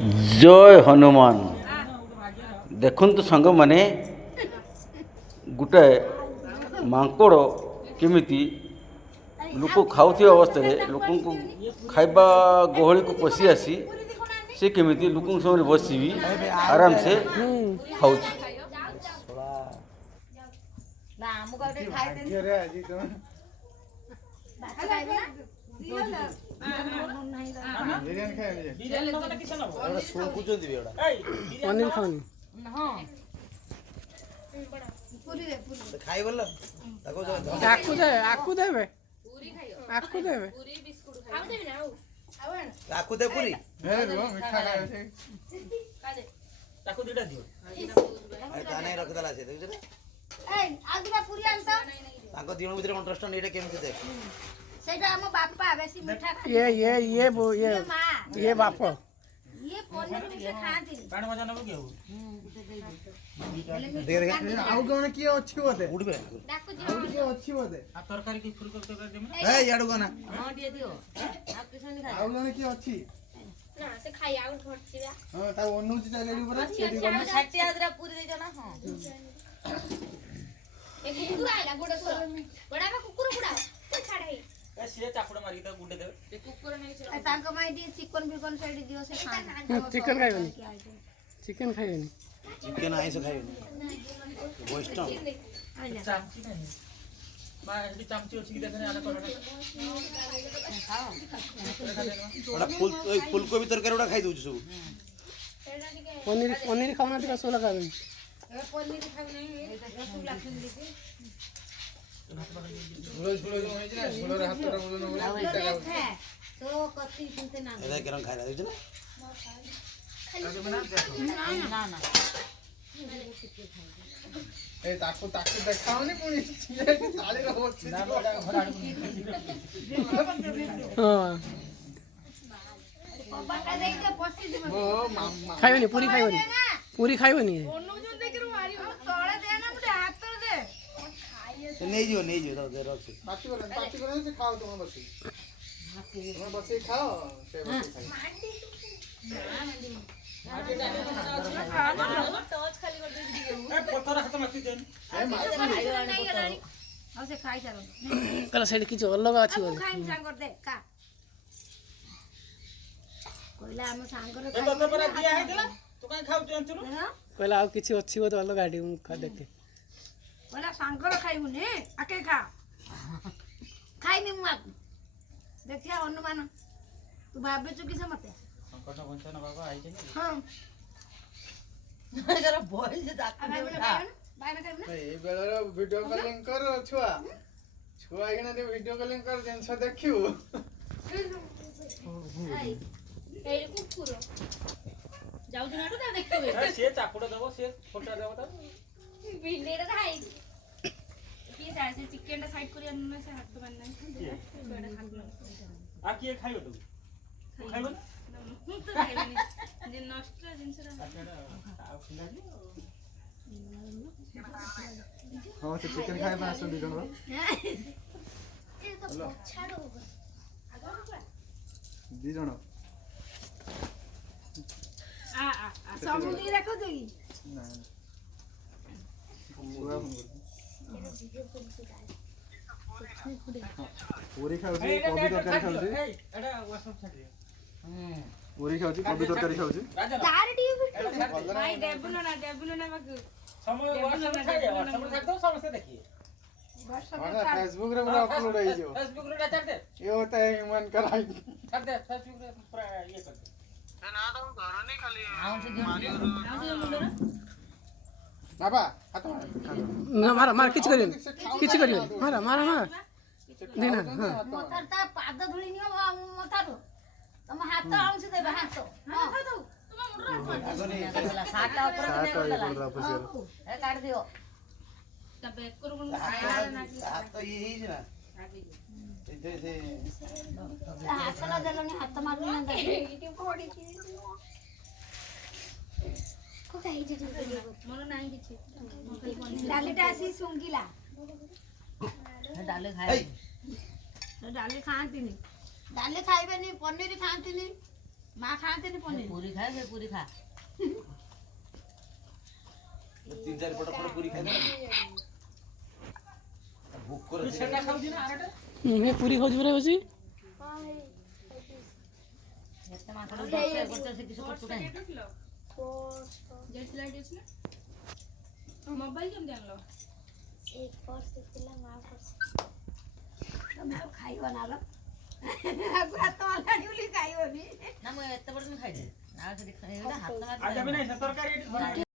जय हनुमान। देखु सांग माने गोटे मांकड़ केमिति लोक खाऊथि अवस्था लोक खाइबा गहली को पशि आसी से केमिति लोक समय बसी आराम से खाऊ। ये बाप ये पनीर में खाती पानी मजा नबो के आउ कोन की अछि बोते उड़बे डाकू जी आउ की अछि बोते आ तरकारी की फुल कर तरकारी देम ए याडू कोना हां दिए दियो आप किसन खाई आउ कोन की अछि ना से खाई आउ घटचिबा हां ता ओनु ची लेडी ऊपर सेडी कोन छाटी आदरा पूरी दे जना हां एक कुकुर आइला गोड़ सर बड़ा का कुकुर बुड़ा छाड़ाई ए से चापुड़ा मारी के गुंडे देबे ए कुकुर नहीं छे तांको माई दी चिकन बिकन साइड दियो से खा चिकन खाइबनी चिकन खाइबनी चिकन आइस खाइबनी वैष्णव चामची नहीं बा एडी चामची अछि कि देखने आला करना बड़ा फूल को भी तरकारी उड़ा खाई दउछ सब। पनीर पनीर खाना टिका सोला खाइबनी ए पनीर खाऊ नहीं रसगुल्ला खिन दीजिए झुलो झुलो जो होई जे झुलो रे हाथ रे बोलो न तो कति चिंते ना एदा केरन खाइला दउछ ना ना ए ताको ताको देखाओनी पुनी ताली रे बसि ना बड़ा घर आड़ हां पापा का देख के पसी दिबो ओ मामा खाइबनी पूरी खाइबनी ओनु जो देख रो मारी तळे दे ना मुझे हाथ तो दे नहीं जो दे रख पार्टी करो से खाओ तुम बसी तुम बसी खाओ से बसी खाओ टच खाली कर दे दियो ए पत्थर हाथ माटी देन ए मार नहीं गलानी औ से खाई चलो कला साइड किछ अलग अछि अब बोले खाई सांग कर दे का कोइला हम सांग कर ए तते पर दिया हैतला तू काई खाउ चंतुरु कहला आ किछ अछि बोले अलग गाडी खा देखे कोइला सांग कर खाइबु ने आके खा खाई नि मुआ देखिया अनुमान तू भाबे छु किस मते संकट बंचन बाबा आई जे हां जरा बोल जे दाखा बायना करबे ए बेलर वीडियो कॉलिंग कर छुआ छुआ एखने दे वीडियो कॉलिंग कर जिंस देखियो आई ए कुकुर जाउ जना तो देखबे ए से चापुड़ा देबो से फोटा देबो त भिंडीरा खाई की साइड से चिकन टा साइड करिया न से हाथ बन नहीं आ की खाइबो तू खाइबो जे नष्ट जिंस रा आ खिलाजी हां से चिकन खाए बा सो दिजन रो ए तो छाड़ो आगो दिजन आ समुनी रखो देगी ना छुआ फोन पूरी खाउची कोबी तरकारी खाउची एडा वासप छाडी पूरी खाउची कोबी तरकारी खाउची राजा तार टीवी भाई डेबुलो ना बाकू समय वासप छाडी वासप छाड दो समस्त देखिए हां फेसबुक रे पूरा अपलोड होई जो फेसबुक रे छाड दे ये होता है ह्यूमन कराई छाड दे फेसबुक रे पूरा ये कर दे ना तो घर नहीं खाली आउं से बाबा हाथ मार ना मार किछ करियो मार देना हां मथर ता पाद धुली नियो मथर तम हाथ आउं से देबे हाथ हां साटा ऊपर साटा दे ये बोला बोल रहा पसीर ए काट दियो तब एक करू हाथ तो यही है ना से हाथ ना देलनी हाथ मारू ना दे फोड़ी को काई जे मन नाही किछि डालीटा आसी सुंगिला डाले खाए डाली खाती नहीं डाली खाइबे नहीं पनीर खाती नहीं ମା ଖାଆନ୍ତିନି ପନିର ପୁରୀ ଖାଏ ସେ ପୁରୀ ଖା 3-4 ପଟ ପୁରୀ ଖାଇଦେଲା ଭୋକରେ ତୁ ସେଟା ଖାଉଛୁ ନା ଆରଟା ହେ ପୁରୀ ଖାଉଛି ପରା ବସି ଏତେ ମାଙ୍କଡ ଗୋଟେ ସେ କିଛି କଟୁ କାହିଁ ମୋବାଇଲ କେମିତି ଆଣିଲ ତମେ ଆଉ ଖାଇବ ନା ର ହାତ ମାରିଲାଣି ବୋଲି ଖାଇବନି ନା ମୁଁ ଏତେ ବଡ଼ ଖାଇଦେ ଆଉ ସେଠି ହାତ ଆଜି ବି ନାହିଁ ସେ ତରକାରୀ ଏଠି